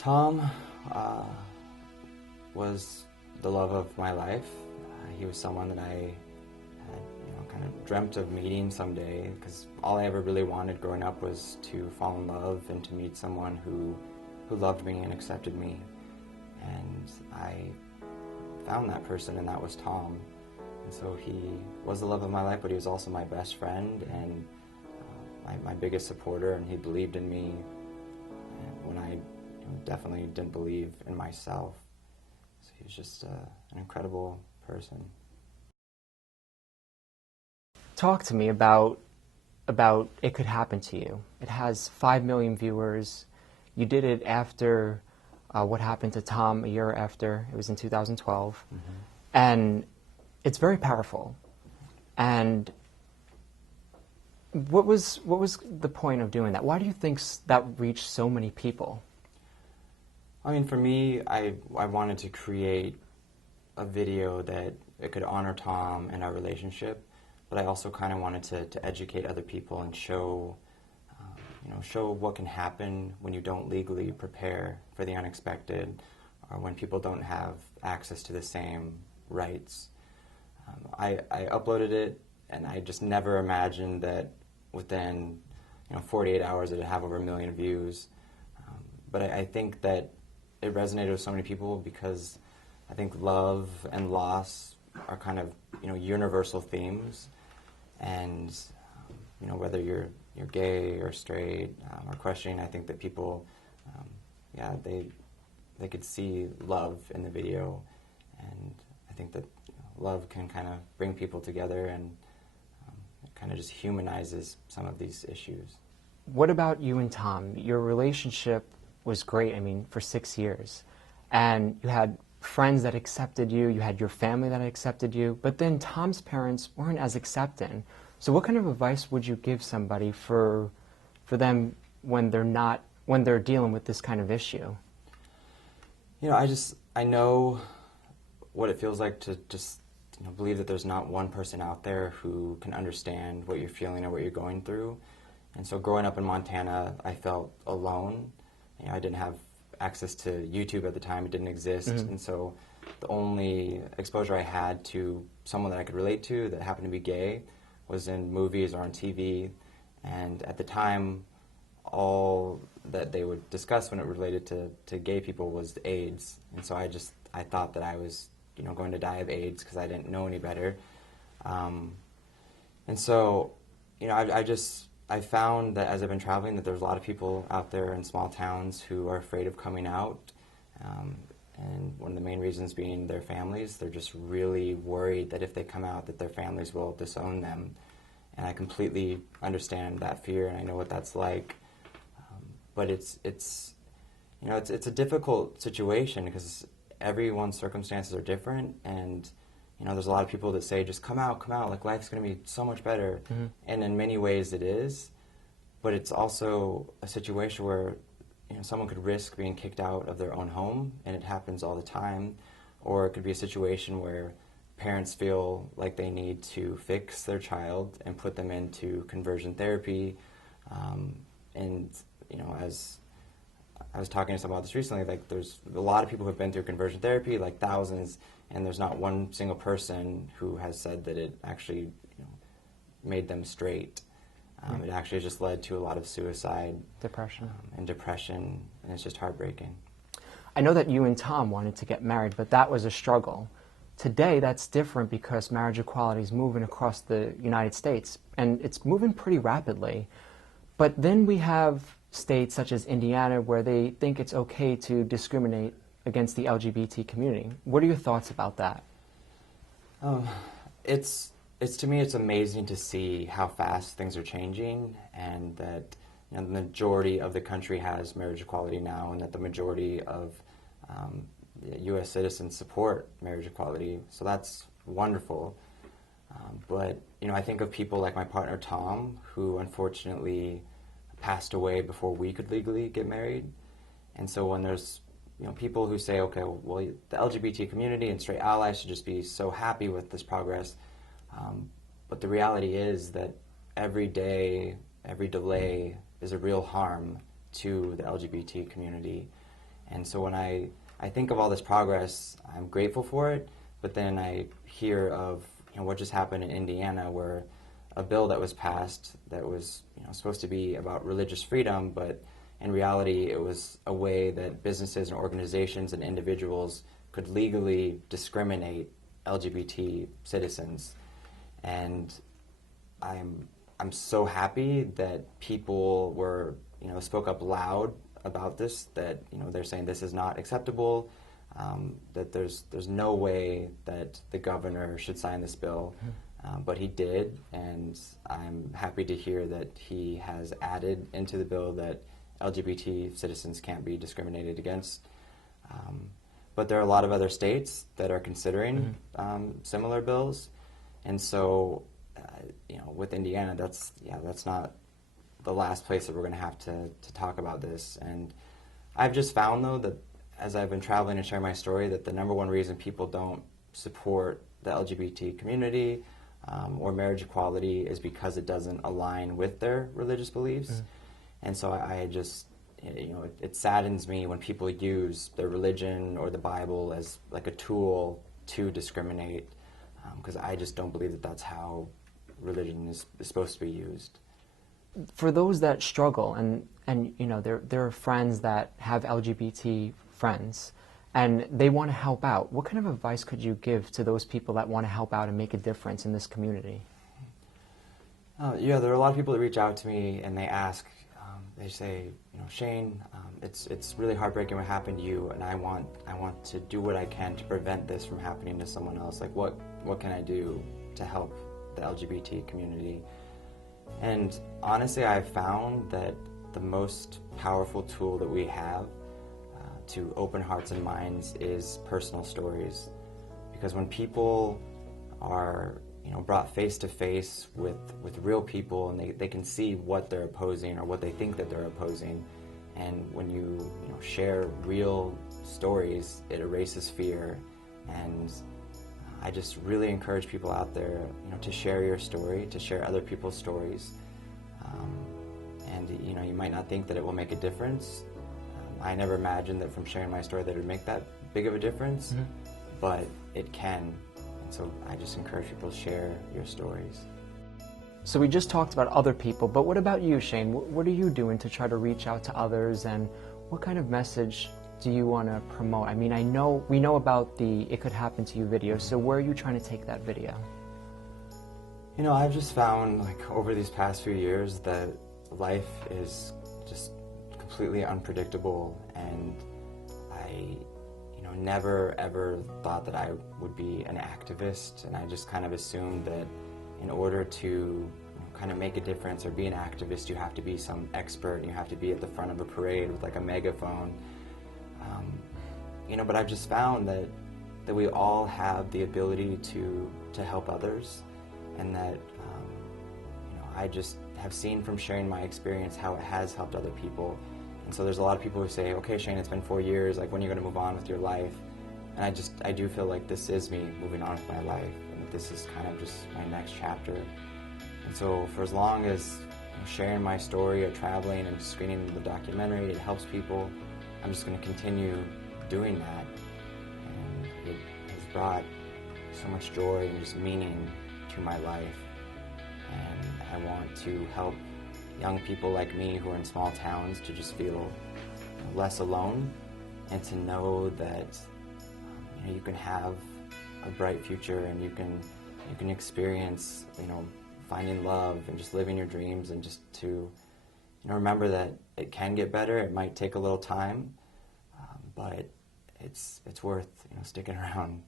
Tom was the love of my life. He was someone that I had, kind of dreamt of meeting someday, because all I ever really wanted growing up was to fall in love and to meet someone who loved me and accepted me. And I found that person, and that was Tom. And so he was the love of my life, but he was also my best friend and my biggest supporter, and he believed in me when I definitely didn't believe in myself. So he was just an incredible person. Talk to me about It Could Happen to You. It has 5 million viewers. You did it after what happened to Tom a year after. It was in 2012. Mm-hmm. And it's very powerful. And what was the point of doing that? Why do you think that reached so many people? I mean, for me, I wanted to create a video that it could honor Tom and our relationship, but I also kind of wanted to educate other people and show what can happen when you don't legally prepare for the unexpected, or when people don't have access to the same rights. I uploaded it, and I just never imagined that within 48 hours it would have over 1 million views. But I think that it resonated with so many people because I think love and loss are kind of universal themes, and whether you're gay or straight or questioning, I think that people, they could see love in the video, and I think that love can kind of bring people together, and it kind of just humanizes some of these issues. What about you and Tom? Your relationship was great, for 6 years. And you had friends that accepted you, you had your family that accepted you, but then Tom's parents weren't as accepting. So what kind of advice would you give somebody for them when they're dealing with this kind of issue? I know what it feels like to just believe that there's not one person out there who can understand what you're feeling or what you're going through. And so growing up in Montana, I felt alone. I didn't have access to YouTube at the time. It didn't exist. Mm-hmm. And so the only exposure I had to someone that I could relate to that happened to be gay was in movies or on TV. And at the time, all that they would discuss when it related to gay people was AIDS. And so I thought that I was going to die of AIDS because I didn't know any better. And so, I found that as I've been traveling that there's a lot of people out there in small towns who are afraid of coming out. And one of the main reasons being their families. They're just really worried that if they come out that their families will disown them. And I completely understand that fear, and I know what that's like. But it's a difficult situation because everyone's circumstances are different, and there's a lot of people that say, just come out, like life's going to be so much better. Mm-hmm. And in many ways it is, but it's also a situation where someone could risk being kicked out of their own home, and it happens all the time. Or it could be a situation where parents feel like they need to fix their child and put them into conversion therapy. And as I was talking to someone about this recently, like there's a lot of people who have been through conversion therapy, like thousands, and there's not one single person who has said that it actually made them straight. It actually just led to a lot of suicide, depression, and it's just heartbreaking. I know that you and Tom wanted to get married, but that was a struggle. Today, that's different because marriage equality is moving across the United States, and it's moving pretty rapidly. But then we have states such as Indiana where they think it's okay to discriminate against the LGBT community. What are your thoughts about that? To me, it's amazing to see how fast things are changing, and that the majority of the country has marriage equality now, and that the majority of U.S. citizens support marriage equality. So that's wonderful. But I think of people like my partner Tom, who unfortunately passed away before we could legally get married. And so when there's people who say, okay, well, the LGBT community and straight allies should just be so happy with this progress. But the reality is that every day, every delay is a real harm to the LGBT community. And so when I think of all this progress, I'm grateful for it, but then I hear of what just happened in Indiana, where a bill that was passed that was supposed to be about religious freedom, but in reality it was a way that businesses and organizations and individuals could legally discriminate LGBT citizens. And I'm so happy that people were spoke up loud about this, that they're saying this is not acceptable, that there's no way that the governor should sign this bill, but he did, and I'm happy to hear that he has added into the bill that LGBT citizens can't be discriminated against. But there are a lot of other states that are considering similar bills, and so with Indiana, that's not the last place that we're going to have to talk about this. And I've just found, though, that as I've been traveling and sharing my story, that the number one reason people don't support the LGBT community or marriage equality is because it doesn't align with their religious beliefs. And so I just, it saddens me when people use their religion or the Bible as like a tool to discriminate, because I just don't believe that that's how religion is supposed to be used. For those that struggle, and there are friends that have LGBT friends, and they want to help out, what kind of advice could you give to those people that want to help out and make a difference in this community? There are a lot of people that reach out to me and they ask, they say, Shane, it's really heartbreaking what happened to you, and I want to do what I can to prevent this from happening to someone else. Like, what can I do to help the LGBT community? And honestly, I've found that the most powerful tool that we have to open hearts and minds is personal stories. Because when people are brought face to face with real people, and they can see what they're opposing or what they think that they're opposing, and when you share real stories, it erases fear. And I just really encourage people out there to share your story, to share other people's stories. And you might not think that it will make a difference. I never imagined that from sharing my story that it would make that big of a difference, but it can. And so I just encourage people to share your stories. So we just talked about other people, but what about you, Shane? What are you doing to try to reach out to others, and what kind of message do you want to promote? I mean, we know about the It Could Happen to You video, so where are you trying to take that video? I've just found, over these past few years, that life is just completely unpredictable, and I never ever thought that I would be an activist, and I just kind of assumed that in order to kind of make a difference or be an activist, you have to be some expert, and you have to be at the front of a parade with a megaphone. But I've just found that we all have the ability to help others, and that I just have seen from sharing my experience how it has helped other people. And so there's a lot of people who say, okay, Shane, it's been 4 years, when are you going to move on with your life? And I do feel like this is me moving on with my life, and that this is kind of just my next chapter. And so for as long as sharing my story or traveling and screening the documentary, it helps people, I'm just going to continue doing that. And it has brought so much joy and just meaning to my life. And I want to help young people like me who are in small towns to just feel less alone, and to know that you can have a bright future, and you can experience finding love and just living your dreams, and just to remember that it can get better. It might take a little time, but it's worth sticking around.